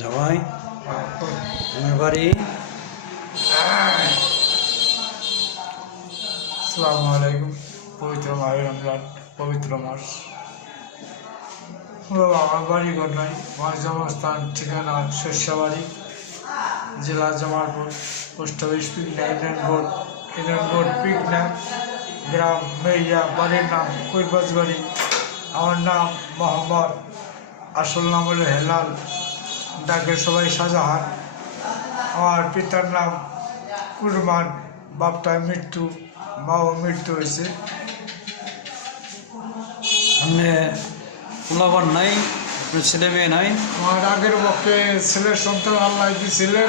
জামাই আমার বাড়ি। আসসালামু আলাইকুম। পবিত্র মাহে রমজান, পবিত্র মাস। আমার বাড়ি ঘটনায় আমার জন্মস্থান ঠিকানা শস্যবাড়ি, জেলা Jamalpur, post office Pikna, union board Pikna, গ্রাম মেরিয়া, বাড়ির নাম কৈবাজবাড়ি। আমার নাম মোহাম্মদ, আসল নাম হলো হেলাল, ডাকে সবাই শাহজাহান। আমার পিতার নাম কুরমান, বাপটার মৃত্যু, মাও মৃত্যু হয়েছে। আপনি পোলাবার নাই, আপনার ছেলে মেয়ে নাই? আমার আগের পক্ষে ছেলের সন্তান আল্লাহ দিয়েছিলেন,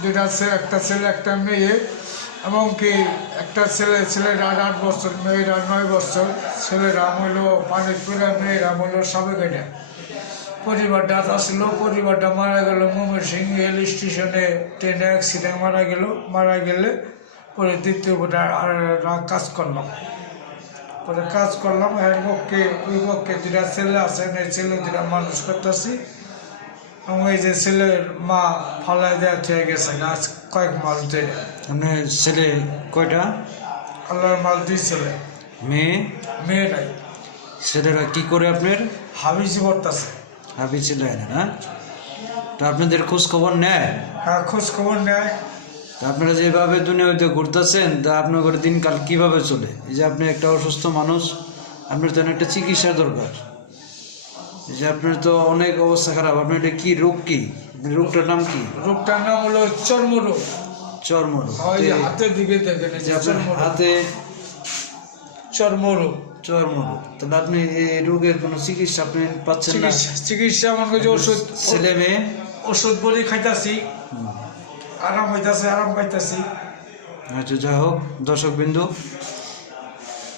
দুইটা ছেলে, একটা ছেলে একটা মেয়ে। এমনকি একটা ছেলেরা 8 বছর, মেয়েরা 9 বছর। ছেলেরা হইল পানির পুরা, মেয়েরা হইল সাবেকাটা। পরিবারটা আসলো, পরিবারটা মারা গেল ময়মনসিংহ রেল স্টেশনে ট্রেনে অ্যাক্সিডেন্ট মারা গেলে পরে দ্বিতীয় আর কাজ করলাম। পরে কাজ করলাম এর পক্ষে, ওই পক্ষে যেটা ছেলে আছে, এই ছেলে যেটা মানুষ করতেছি। এবং এই যে ছেলের মা ফালাই দেওয়া হয়ে গেছে আজ কয়েক মাস ধরে। আপনার ছেলে কয়টা? আল্লাহর মাল 2 ছেলে, মেয়ে নাই। ছেলেরা কি করে আপনার? হাবিজি করতেছে। হাবি ছিল না? তো আপনাদের খোঁজ খবর নেয়? হ্যাঁ, খোঁজ খবর নেয়। তা আপনারা যেভাবে দুনিয়াতে ঘুরতেছেন, তা আপনার দিনকাল কিভাবে চলে? এই যে আপনি একটা অসুস্থ মানুষ, আপনার তো একটা চিকিৎসা দরকার। এই যে আপনার তো অনেক অবস্থা খারাপ, আপনার এটা কি রোগ? কি রোগটার নাম কি? রোগটার নাম হলো চর্মরোগ। চর্মরোগ। ওই যে হাতের দিকে দেখেন, এই যে হাতে চর্মরোগ। চর্মরোগ। তাহলে আপনি এই রোগের কোনো চিকিৎসা আপনি পাচ্ছেন না? চিকিৎসা আমার কাছে ওষুধ, ছেলে মেয়ে ওষুধ বলে খাইতাছি, আরাম হইতাছে, আরাম পাইতাছি। আচ্ছা, যাই হোক দর্শক বিন্দু,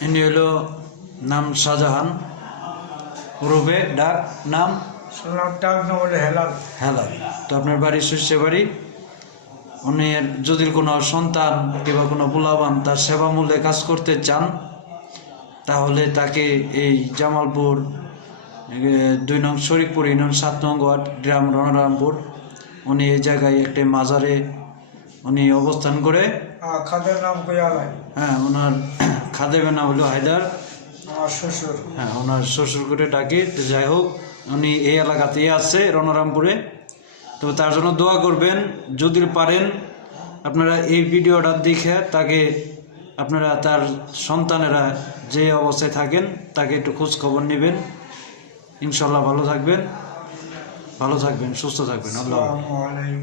ইনি হলো নাম শাহজাহান, রুবে ডাক নাম ডাক নাম হলো হেলাল। হেলাল। তো আপনার বাড়ি শস্যবাড়ি। উনি যদি কোনো সন্তান কিংবা কোনো পোলাবান তার সেবা মূল্যে কাজ করতে চান, তাহলে তাকে এই জামালপুর 2 নং শরীফপুর ইউনিয়ন 7 নং ওয়ার্ড, গ্রাম রণরামপুর, উনি এই জায়গায় একটি মাজারে উনি অবস্থান করে। খাদের নাম কইয়ালাই। হ্যাঁ, ওনার খাদেবের নাম হলো হায়দার, আমার শ্বশুর। হ্যাঁ, ওনার শ্বশুর করে ডাকে। তো যাই হোক, উনি এই এলাকাতেই আছে, রণরামপুরে। তবে তার জন্য দোয়া করবেন। যদি পারেন আপনারা এই ভিডিওটা দেখে তাকে, আপনারা তার সন্তানেরা যে অবস্থায় থাকেন তাকে একটু খোঁজ খবর নেবেন। ইনশাল্লাহ ভালো থাকবেন, সুস্থ থাকবেন। আল্লাহ। আসসালামু আলাইকুম।